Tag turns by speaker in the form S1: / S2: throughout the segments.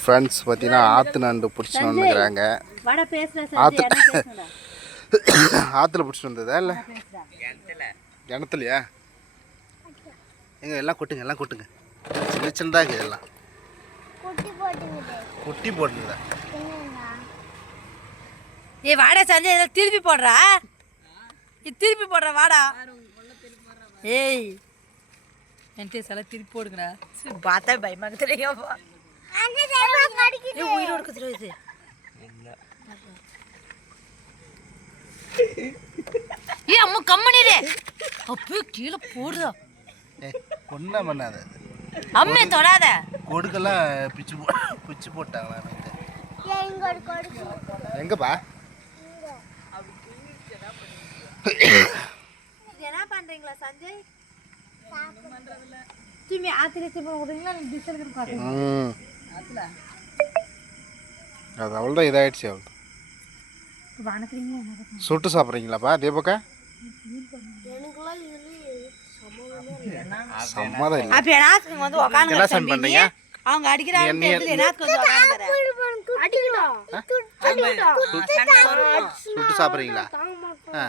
S1: Friends பார்த்தீங்கன்னா ஆற்று நண்டு பிடிச்சிட்டு வந்துக்கிறாங்க
S2: பேசுடா
S1: ஆற்றுல பிடிச்சிட்டு வந்ததா இல்லை? கிணத்துலையா? எங்க எல்லாம் கொட்டுங்க எல்லாம் கொட்டுங்க. சின்ன சின்னதாக இருக்குது எல்லாம்
S3: குட்டி
S1: போட்டுருதா
S2: ஏய் வாடா சஞ்சய் இதை திருப்பி போடுறா. இது திருப்பி போடுற வாடா. ஏய். என்கிட்ட சில திருப்பி போடுங்கடா. சரி, பார்த்தா பயமாக தெரியாப்பா உயிரோடு இருக்குது இது. ஏய் அம்மா கம்மனிடே அப்போ கீழே போடுதா
S1: ஏ ஒன்றா பண்ணாத.
S2: அம்மே தொடாத.
S1: கொடுக்கெல்லாம் பிச்சு பிச்சு போட்டாங்களா எங்கப்பா?
S2: என்ன பண்றீங்களா சஞ்சய்? திரும்பி ஆத்திர திரும்ப விடுறீங்களா டிஸ்டல் இருக்கு
S1: ம் அது அவ்வளோதான் இதாகிடுச்சு அவ்வளோ
S2: வணக்கறீங்களா என்ன
S1: சுட்டு சாப்பிட்றீங்களாப்பா தீபக்கா சம்மதம் இல்லை என்ன சன்?
S2: அவங்க அடிக்கிறாங்க
S1: சுட்டு சாப்பிட்றீங்களா ஆ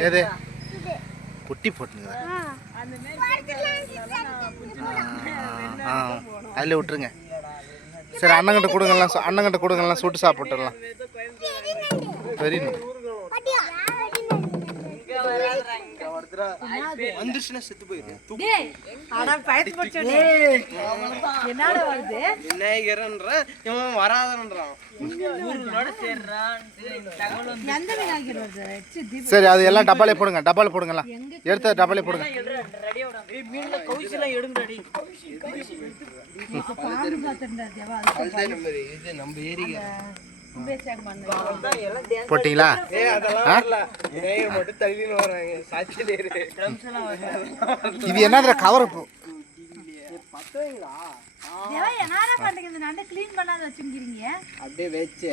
S1: எது? குட்டி போட்டுங்க அதில் விட்டுருங்க. சரி அண்ணங்கிட்ட கொடுங்கலாம் சு- அண்ணங்கிட்ட கொடுங்கலாம் சுட்டு சாப்பிட்டுடலாம். சரி
S4: வந்துருச்சுன்னா செத்து போயிரு
S2: என்னடா வருது?
S4: விநாயகர்ன்றான் இவன் வராதன்றான்.
S1: சரி அது எல்லாம் டப்பாலே போடுங்க டப்பாலே போடுங்கலாம். எடுத்து டப்பாலே போடுங்க.
S4: இது நம்ம ஏரியா.
S1: போட்டிங்களா? இது என்னதுல கவர்
S4: அப்படியே வச்சு.